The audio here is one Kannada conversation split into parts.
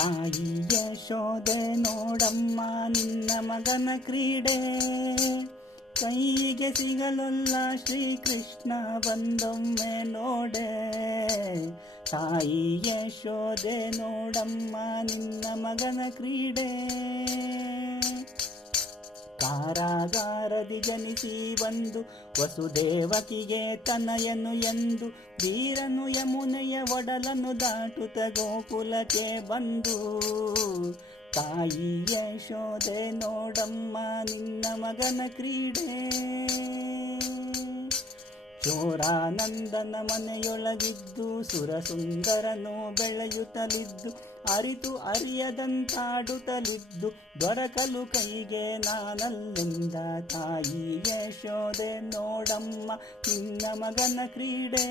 ತಾಯಿ ಯಶೋದೆ ನೋಡಮ್ಮ, ನಿನ್ನ ಮಗನ ಕ್ರೀಡೆ. ಕೈಗೆ ಸಿಗಲೊಲ್ಲ ಶ್ರೀಕೃಷ್ಣ ಬಂದೊಮ್ಮೆ ನೋಡೆ. ತಾಯಿ ಯಶೋದೆ ನೋಡಮ್ಮ, ನಿನ್ನ ಮಗನ ಕ್ರೀಡೆ. ಕಾರಾಗಾರದಿ ಜನಿಸಿ ಬಂದು ವಸುದೇವಕಿಗೆ ತನಯನು ಎಂದು ವೀರನು ಯಮುನೆಯ ಒಡಲನ್ನು ದಾಟುತ್ತ ಗೋಕುಲಕ್ಕೆ ಬಂದು, ತಾಯಿ ಯಶೋದೆ ನೋಡಮ್ಮ ನಿನ್ನ ಮಗನ ಕ್ರೀಡೆ. ಚೋರಾನಂದನ ಮನೆಯೊಳಗಿದ್ದು ಸುರಸುಂದರನು ಬೆಳೆಯುತ್ತಲಿದ್ದು, ಅರಿತು ಅರಿಯದಂತಾಡುತ್ತಲಿದ್ದು, ದೊರಕಲು ಕೈಗೆ ನಾನಲ್ಲಿಂದ ತಾಯಿ ಯಶೋದೆ ನೋಡಮ್ಮ, ನಿನ್ನ ಮಗನ ಕ್ರೀಡೆ.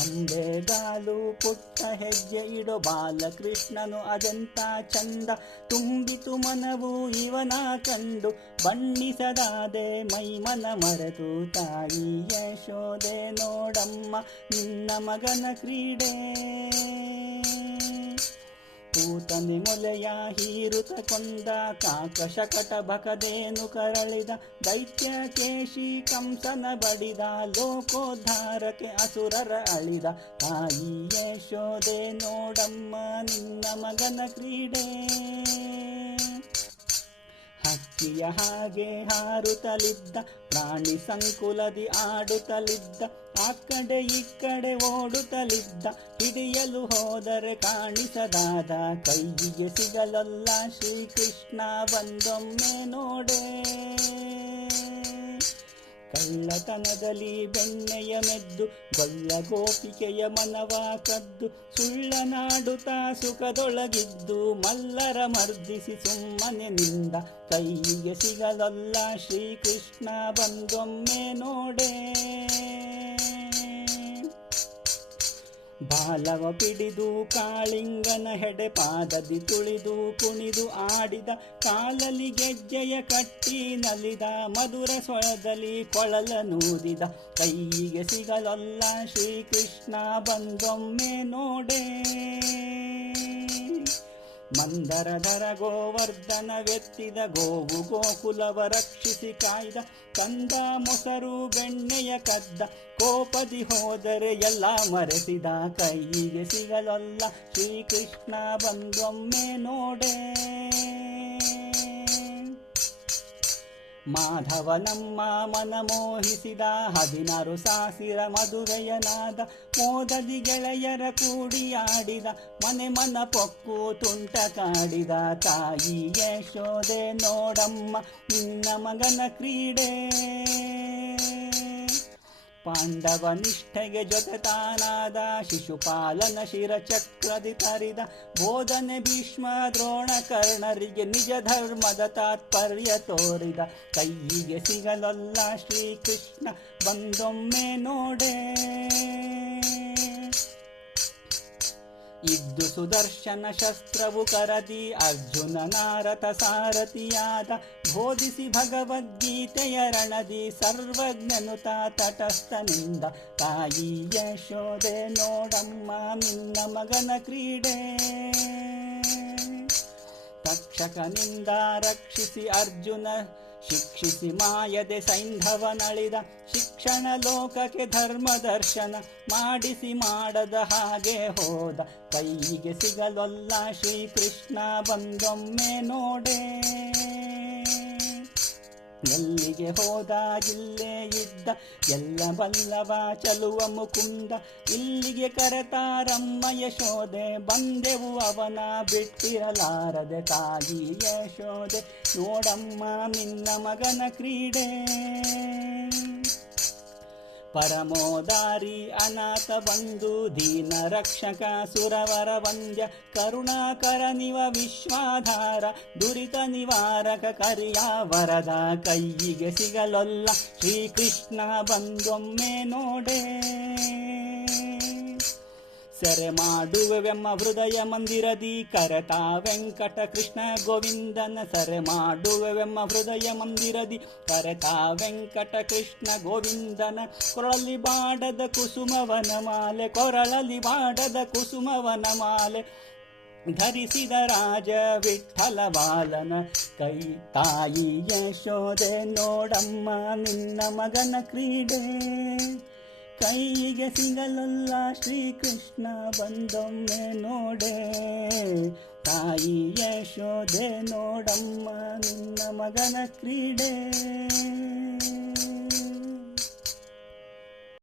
ಅಂಬೆಗಾಲು ಪುಟ್ಟ ಹೆಜ್ಜೆ ಇಡೋ ಬಾಲಕೃಷ್ಣನು ಅಜಂತ ಚಂದ. ತುಂಬಿತು ಮನವು ಇವನ ಕಂಡು, ಬಣ್ಣಿಸದಾದೆ ಮೈಮನ ಮರೆತು. ತಾಯಿ ಯಶೋದೆ ನೋಡಮ್ಮ, ನಿನ್ನ ಮಗನ ಕ್ರೀಡೆ. ಕೂತನೆ ಮೊಲೆಯ ಹೀರುತ ಕೊಂದ ಕಾಕಶಕಟ ಬಕದೇನು ಕರಳಿದ ದೈತ್ಯ ಕೇಶಿ ಕಂಸನ ಬಡಿದ ಲೋಕೋದ್ಧಾರಕ್ಕೆ ಅಸುರರ ಅಳಿದ ತಾಯಿ ಯಶೋದೆ ನೋಡಮ್ಮ ನಿನ್ನ ಮಗನ ಕ್ರೀಡೆ. ಹಕ್ಕಿಯ ಹಾಗೆ ಹಾರುತ್ತಲಿದ್ದ, ಪ್ರಾಣಿ ಸಂಕುಲದಿ ಆಡುತ್ತಲಿದ್ದ, ಆ ಕಡೆ ಈ ಕಡೆ ಓಡುತ್ತಲಿದ್ದ, ಹಿಡಿಯಲು ಹೋದರೆ ಕಾಣಿಸದಾದ ಕೈಗೆ ಸಿಗಲಲ್ಲ ಶ್ರೀಕೃಷ್ಣ, ಬಂದೊಮ್ಮೆ ನೋಡೆ. ಕಳ್ಳತನದಲ್ಲಿ ಬೆಣ್ಣೆಯ ಮೆದ್ದು ಗೊಲ್ಲ ಗೋಪಿಕೆಯ ಮನವ ಕದ್ದು ಸುಳ್ಳನಾಡುತ್ತಾ ಸುಖದೊಳಗಿದ್ದು, ಮಲ್ಲರ ಮರ್ದಿಸಿ ಸುಮ್ಮನೆ ನಿಂದ ಕೈಗೆ ಸಿಗಲಲ್ಲ ಶ್ರೀಕೃಷ್ಣ ಬಂದೊಮ್ಮೆ ನೋಡೆ. ಬಾಲವ ಪಿಡಿದು ಕಾಳಿಂಗನ ಹೆಡೆ ಪಾದದಿ ತುಳಿದು ಕುಣಿದು ಆಡಿದ ಕಾಲಲಿ ಗೆಜ್ಜೆಯ ಕಟ್ಟಿ ನಲಿದ ಮಧುರ ಸ್ವರದಲ್ಲಿ ಕೊಳಲ ನೂದಿದ ಕೈಗೆ ಸಿಗಲಲ್ಲ ಶ್ರೀಕೃಷ್ಣ ಬಂದೊಮ್ಮೆ ನೋಡೆ. ಮಂದರಧರ ಗೋವರ್ಧನವೆತ್ತಿದ ಗೋವು ಗೋಕುಲವ ರಕ್ಷಿಸಿ ಕಾಯ್ದ, ಕಂದ ಮೊಸರು ಬೆಣ್ಣೆಯ ಕದ್ದ, ಕೋಪದಿ ಹೋದರೆ ಎಲ್ಲ ಮರೆಸಿದ, ಕೈಗೆ ಸಿಗಲಲ್ಲ ಶ್ರೀಕೃಷ್ಣ ಬಂದೊಮ್ಮೆ ನೋಡೆ. ಮಾಧವನಮ್ಮ ಮನ ಮೋಹಿಸಿದ ಹದಿನಾರು ಸಾಸಿರ ಮದುವೆಯನಾದ ಮೋದದಿ ಗೆಳೆಯರ ಕೂಡಿ ಆಡಿದ ಮನೆ ಮನ ಪೊಕ್ಕು ತುಂಟ ಕಾಡಿದ ತಾಯಿ ಯಶೋದೆ ನೋಡಮ್ಮ ನಿನ್ನ ಮಗನ ಕ್ರೀಡೆ. ಪಾಂಡವ ನಿಷ್ಠೆಗೆ ಜೊತೆ ತಾನಾದ ಶಿಶುಪಾಲನ ಶಿರ ಚಕ್ರದಿ ತರಿದ ಬೋಧನೆ ಭೀಷ್ಮ ದ್ರೋಣ ಕರ್ಣರಿಗೆ ನಿಜ ಧರ್ಮದ ತಾತ್ಪರ್ಯ ತೋರಿದ. ಕೈಗೆ ಸಿಗಲಲ್ಲ ಶ್ರೀಕೃಷ್ಣ, ಬಂದೊಮ್ಮೆ ನೋಡೆ. ಇದ್ದು ಸುದರ್ಶನ ಶಸ್ತ್ರವು ಕರದಿ, ಅರ್ಜುನ ನಾರತ ಸಾರಥಿಯಾದ, ಬೋಧಿಸಿ ಭಗವದ್ಗೀತೆಯ ರಣದಿ, ಸರ್ವಜ್ಞನು ತಟಸ್ಥನಿಂದ. ತಾಯಿ ಯಶೋದೆ ನೋಡಮ್ಮ, ನಿನ್ನ ಮಗನ ಕ್ರೀಡೆ. ತಕ್ಷಕನಿಂದ ರಕ್ಷಿಸಿ ಅರ್ಜುನ ಶಿಕ್ಷಿಸಿ ಮಾಯದೆ ಸೈಂಧವನಳಿದ ಶಿಕ್ಷಣ ಲೋಕಕ್ಕೆ ಧರ್ಮ ದರ್ಶನ ಮಾಡಿಸಿ ಮಾಡದ ಹಾಗೆ ಹೋದ ಕೈಗೆ ಸಿಗಲೊಲ್ಲ ಶ್ರೀಕೃಷ್ಣ ಬಂದೊಮ್ಮೆ ನೋಡೆ. ಎಲ್ಲಿಗೆ ಹೋದ, ಇಲ್ಲೇ ಇದ್ದ, ಎಲ್ಲ ಬಲ್ಲವ ಚಲುವ ಮುಕುಂದ. ಇಲ್ಲಿಗೆ ಕರೆತಾರಮ್ಮ ಯಶೋದೆ ಬಂದೆವು ಅವನ ಬಿಟ್ಟಿರಲಾರದೆ ತಾಯಿ ಯಶೋದೆ ನೋಡಮ್ಮ, ನಿನ್ನ ಮಗನ ಕ್ರೀಡೆ. ಪರಮೋದಾರಿ ಅನಾಥ ಬಂಧು, ದೀನ ರಕ್ಷಕ, ಸುರವರ ವಂದ್ಯ, ಕರುಣಾಕರ ನಿವ ವಿಶ್ವಾಧಾರ, ದುರಿತ ನಿವಾರಕ ಕರಿಯ ವರದ ಕೈಗೆ ಸಿಗಲೊಲ್ಲ ಶ್ರೀಕೃಷ್ಣ ಬಂದೊಮ್ಮೆ ನೋಡೆ. ಸೆರೆ ಮಾಡುವೆವೆಮ್ಮ ಹೃದಯ ಮಂದಿರದಿ ಕರತ ವೆಂಕಟ ಕೃಷ್ಣ ಗೋವಿಂದನ ಸರೆ ಮಾಡುವೆವೆಮ್ಮ ಹೃದಯ ಮಂದಿರದಿ ಕರತ ವೆಂಕಟ ಕೃಷ್ಣ ಗೋವಿಂದನ ಕೊರಳಲ್ಲಿ ಬಾಡದ ಕುಸುಮವನ ಮಾಲೆ, ಕೊರಳಲ್ಲಿ ಬಾಡದ ಕುಸುಮವನ ಮಾಲೆ. ಧರಿಸಿದ ರಾಜ ವಿಠಲ ಬಾಲನ ಕೈ, ತಾಯಿ ಯಶೋದೆ ನೋಡಮ್ಮ ನಿನ್ನ ಮಗನ ಕ್ರೀಡೆ. ಕೈಗೆ ಸಿಗಲಲ್ಲ ಶ್ರೀಕೃಷ್ಣ ಬಂದೊಮ್ಮೆ ನೋಡೆ. ತಾಯಿ ಯಶೋದೆ ನೋಡಮ್ಮ ನಿನ್ನ ಮಗನ ಕ್ರೀಡೆ.